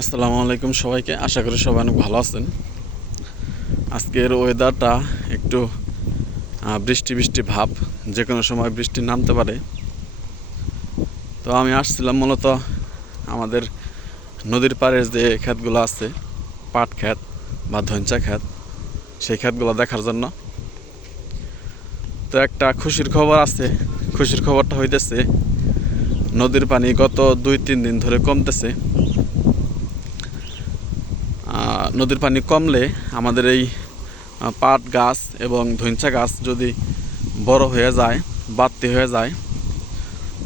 আসসালামু আলাইকুম সবাইকে। আশা করি সবাই অনেক ভালো আছেন। আজকের ওয়েদারটা একটু বৃষ্টি বৃষ্টি ভাব, যে কোনো সময় বৃষ্টি নামতে পারে। তো আমি আসছিলাম মূলত আমাদের নদীর পাড়ের যে ক্ষেতগুলো আছে, পাট ক্ষেত বা ধইঞ্চা ক্ষেত, সেই ক্ষেতগুলো দেখার জন্য। তো একটা খুশির খবর আছে। খুশির খবরটা হইতেছে নদীর পানি গত 2-3 দিন ধরে কমতেছে। নদীর পানি কমলে আমাদের এই পাট গাছ এবং ধইঞ্চা গাছ যদি বড় হয়ে যায়, বাড়তি হয়ে যায়,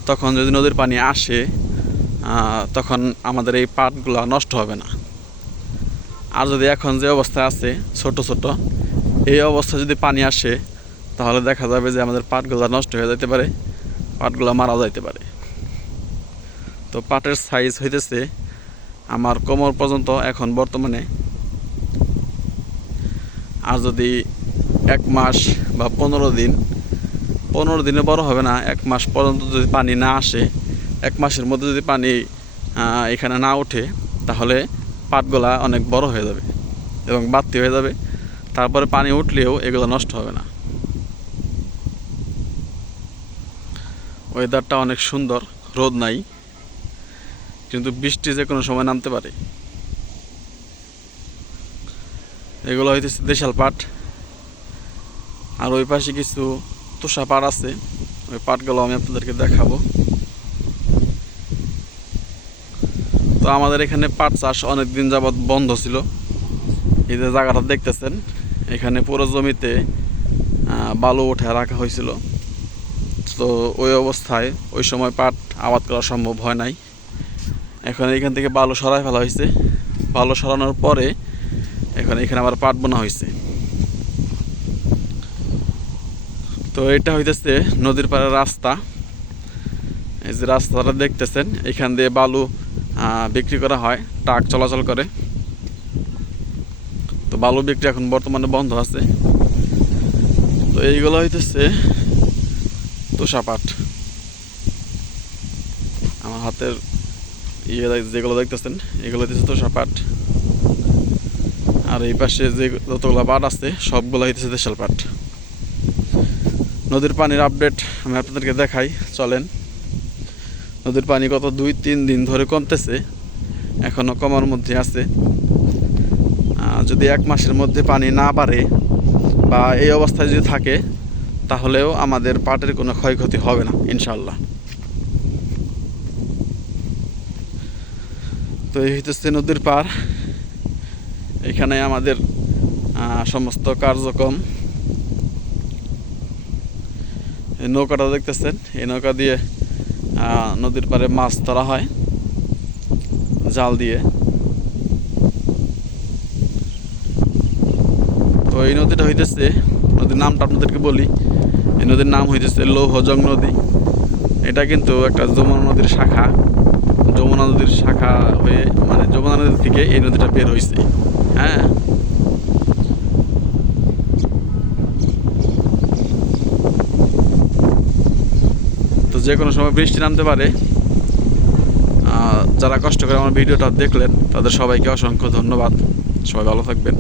তখন যদি নদীর পানি আসে তখন আমাদের এই পাটগুলো নষ্ট হবে না। আর যদি এখন যে অবস্থায় আছে ছোট ছোট, এই অবস্থায় যদি পানি আসে তাহলে দেখা যাবে যে আমাদের পাটগুলো নষ্ট হয়ে যেতে পারে, পাটগুলো মারা যাইতে পারে। তো পাটের সাইজ হইতেছে আমার কোমর পর্যন্ত এখন বর্তমানে। আর যদি 1 মাস বা 15 দিনে বড় হবে না, 1 মাস পর্যন্ত যদি পানি না আসে, 1 মাসের মধ্যে যদি পানি এখানে না ওঠে, তাহলে পাটগুলা অনেক বড় হয়ে যাবে এবং বাড়তি হয়ে যাবে। তারপরে পানি উঠলেও এগুলো নষ্ট হবে না। ওয়েদারটা অনেক সুন্দর, রোদ নাই, কিন্তু বৃষ্টি যে কোনো সময় নামতে পারে। এগুলো হইতেছে দেশাল পাট। আর ওই পাশে কিছু তোষা পাট আছে, ওই পাটগুলো আমি আপনাদেরকে দেখাবো। তো আমাদের এখানে পাট চাষ অনেক দিন যাবৎ বন্ধ ছিল। এই যে জায়গাটা দেখতেছেন, এখানে পুরো জমিতে বালু উঠে রাখা হয়েছিল। তো ওই অবস্থায় ওই সময় পাট আবাদ করা সম্ভব হয় নাই। এখন এখান থেকে বালু সরাই ফেলা হয়েছে। বালু সরানোর পরে এখন এখানে আবার পাট বোনা হয়েছে। তো এটা হইতেছে নদীর পাড়ের রাস্তা। এই যে রাস্তাটা দেখতেছেন, এখান দিয়ে বালু বিক্রি করা হয়, ট্রাক চলাচল করে। তো বালু বিক্রি এখন বর্তমানে বন্ধ আছে। তো এইগুলো হইতেছে তোষা পাট। আমার হাতের যেগুলো দেখতেছেন, এগুলো হইতেছে তোষা পাট। আর এই পাশে যে যতগুলো পাট আছে সবগুলো হইতেছে দেশাল পাট। নদীর পানির আপডেট আমি আপনাদেরকে দেখাই, চলেন। নদীর পানি গত 2-3 দিন ধরে কমতেছে, এখনও কমার মধ্যে আছে। যদি 1 মাসের মধ্যে পানি না বাড়ে বা এই অবস্থায় যদি থাকে, তাহলেও আমাদের পাটের কোনো ক্ষয়ক্ষতি হবে না ইনশাল্লাহ। তো এই হইতেছে নদীর পাড়। এখানে আমাদের সমস্ত কার্যক্রম। এই নৌকাটা দেখতেছেন, এই নৌকা দিয়ে নদীর পাড়ে মাছ ধরা হয় জাল দিয়ে। তো এই নদীটা হইতেছে, নদীর নামটা আপনাদেরকে বলি, এই নদীর নাম হইতেছে লৌহজং নদী। এটা কিন্তু একটা যমুনা নদীর শাখা। যমুনা নদীর শাখা হয়ে, মানে যমুনা নদী থেকে এই নদীটা বের হয়েছে। হ্যাঁ, তো যে কোনো সময় বৃষ্টি নামতে পারে। যারা কষ্ট করে আমার ভিডিওটা দেখলেন তাদের সবাইকে অসংখ্য ধন্যবাদ। সবাই ভালো থাকবেন।